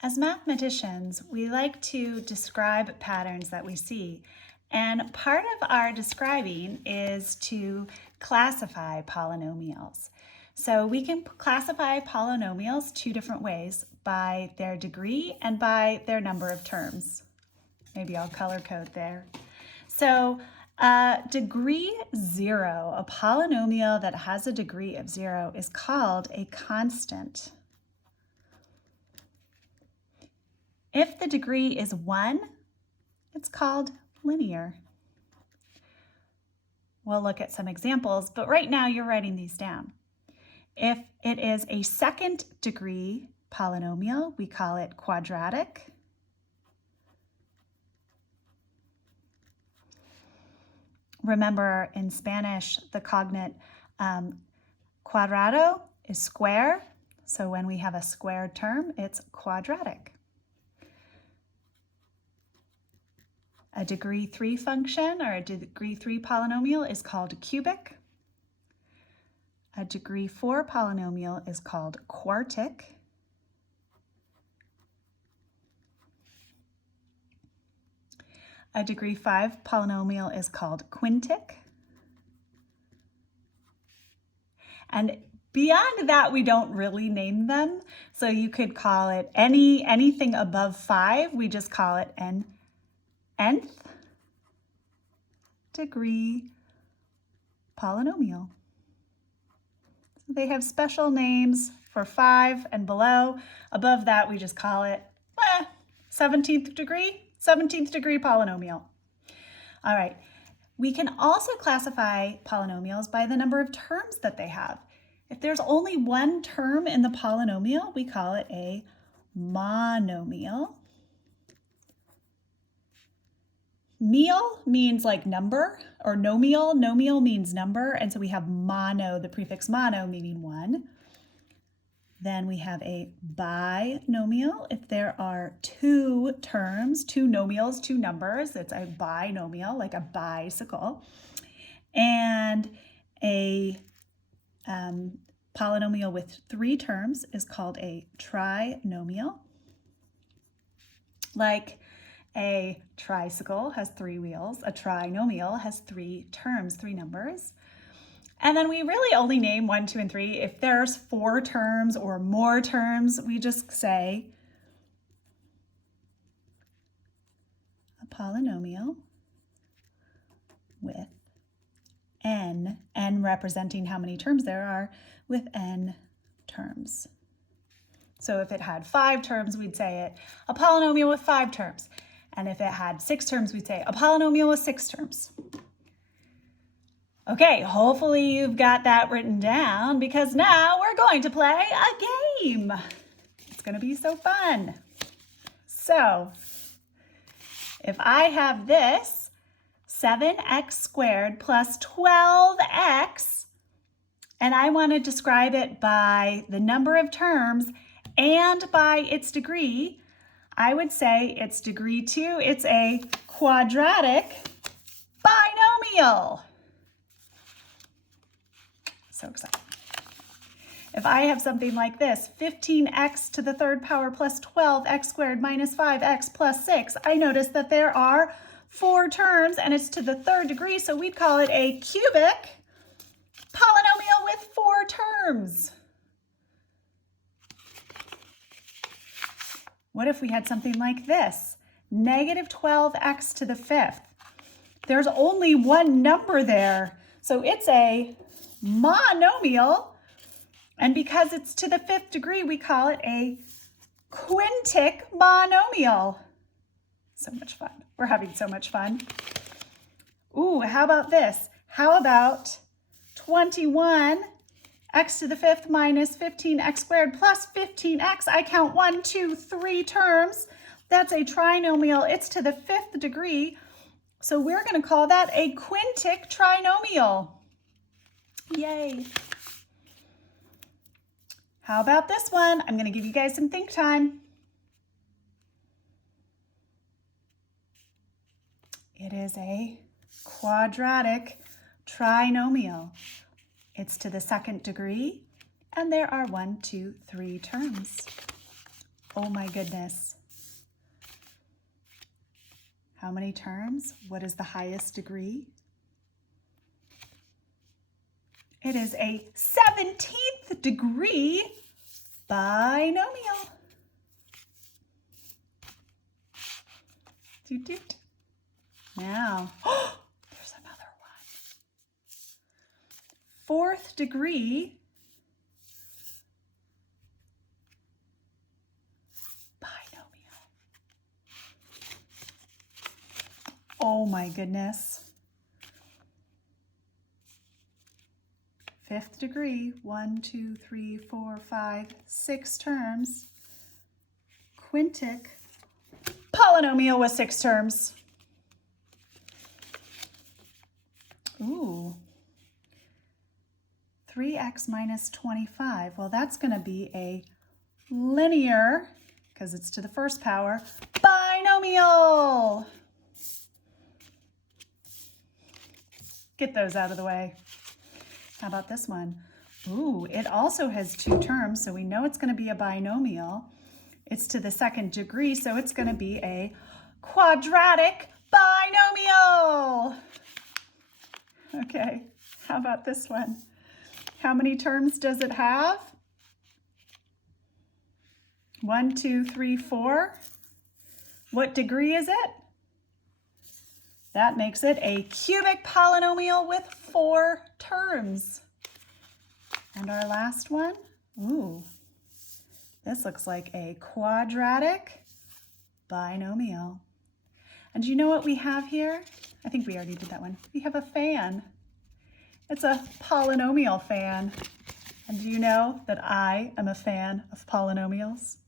As mathematicians, we like to describe patterns that we see, and part of our describing is to classify polynomials. So we can classify polynomials two different ways, by their degree and by their number of terms. Maybe I'll color code there. So degree 0, a polynomial that has a degree of 0, is called a constant. If the degree is 1, it's called linear. We'll look at some examples, but right now you're writing these down. If it is a second degree polynomial, we call it quadratic. Remember, in Spanish, the cognate cuadrado is square, so when we have a squared term, it's quadratic. A degree 3 function or a degree 3 polynomial is called cubic. A degree 4 polynomial is called quartic. A degree 5 polynomial is called quintic. And beyond that, we don't really name them. So you could call it anything above 5, we just call it an nth degree polynomial. So they have special names for 5 and below. Above that, we just call it 17th degree polynomial. All right, we can also classify polynomials by the number of terms that they have. If there's only one term in the polynomial, we call it a monomial. Meal means like number, or nomial. Nomial means number, and so we have mono, the prefix mono, meaning 1. Then we have a binomial. If there are 2 terms, 2 nomials, 2 numbers, it's a binomial, like a bicycle. And a polynomial with 3 terms is called a trinomial. Like a tricycle has 3 wheels, a trinomial has 3 terms, 3 numbers. And then we really only name 1, 2, and 3. If there's 4 terms or more terms, we just say a polynomial with n representing how many terms there are, with n terms. So if it had 5 terms, we'd say it a polynomial with 5 terms. And if it had 6 terms, we'd say a polynomial with 6 terms. Okay, hopefully you've got that written down, because now we're going to play a game. It's going to be so fun. So if I have this 7x squared plus 12x, and I want to describe it by the number of terms and by its degree, I would say it's degree 2. It's a quadratic binomial. So exciting. If I have something like this, 15x to the 3rd power plus 12x squared minus 5x plus 6, I notice that there are 4 terms and it's to the 3rd degree, so we'd call it a cubic polynomial with 4 terms. What if we had something like this? Negative 12x to the 5th. There's only one number there, so it's a monomial, and because it's to the 5th degree, we call it a quintic monomial. So much fun. We're having so much fun. Ooh, how about this? How about 21x to the 5th minus 15x squared plus 15x? I count 1, 2, 3 terms. That's a trinomial. It's to the 5th degree. So we're going to call that a quintic trinomial. Yay. How about this one? I'm going to give you guys some think time. It is a quadratic trinomial. It's to the 2nd degree, and there are 1, 2, 3 terms. Oh my goodness. How many terms? What is the highest degree? It is a 17th degree binomial. Doot doot. Now, there's another one. 4th degree binomial. Oh my goodness. 5th degree, 1, 2, 3, 4, 5, 6 terms. Quintic polynomial with 6 terms. Ooh. 3x minus 25. Well, that's going to be a linear, because it's to the first power, binomial. Get those out of the way. How about this one? Ooh, it also has 2 terms, so we know it's going to be a binomial. It's to the 2nd degree, so it's going to be a quadratic binomial. Okay, how about this one? How many terms does it have? 1, 2, 3, 4. What degree is it? That makes it a cubic polynomial with 4 terms. And our last one, ooh, this looks like a quadratic binomial. And do you know what we have here? I think we already did that one. We have a fan. It's a polynomial fan. And do you know that I am a fan of polynomials?